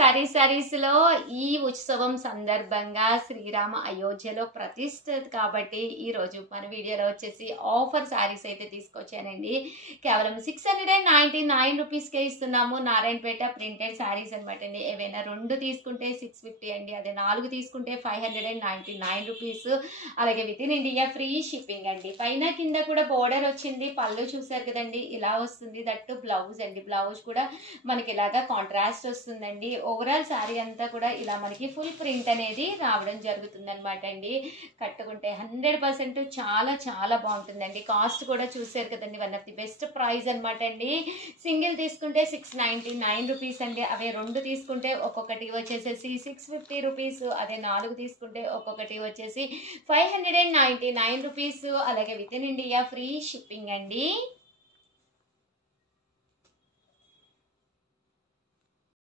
సారీస్ లో ఈ ఉత్సవం సందర్భంగా శ్రీరామ అయోధ్యలో ప్రతిష్ఠ కాబట్టి ఈ రోజు మన వీడియోలో వచ్చేసి ఆఫర్ సారీస్ అయితే తీసుకొచ్చానండి. కేవలం 699 రూపీస్కే ఇస్తున్నాము. నారాయణపేట ప్రింటెడ్ సారీస్ అనమాట అండి. ఏవైనా 2 తీసుకుంటే 650 అండి, అదే 4 తీసుకుంటే 599 రూపీస్. అలాగే with in India free shipping అండి. పైన కింద కూడా బోర్డర్ వచ్చింది. పళ్ళు చూసారు కదండి, ఇలా వస్తుంది. దట్టు బ్లౌజ్ అండి. బ్లౌజ్ కూడా మనకి ఇలాగా కాంట్రాస్ట్ వస్తుందండి. ఓవరాల్ శారీ అంతా కూడా ఇలా మనకి ఫుల్ ప్రింట్ అనేది రావడం జరుగుతుంది అనమాట అండి. కట్టుకుంటే 100% చాలా చాలా బాగుంటుందండి. కాస్ట్ కూడా చూసారు కదండి, one of the best price అనమాట అండి. సింగిల్ తీసుకుంటే 699 రూపీస్ అండి. అవే 2 తీసుకుంటే ఒక్కొక్కటి వచ్చేసేసి 650 రూపీస్. అదే 4 తీసుకుంటే ఒక్కొక్కటి వచ్చేసి 599 రూపీస్. అలాగే with in India free shipping అండి.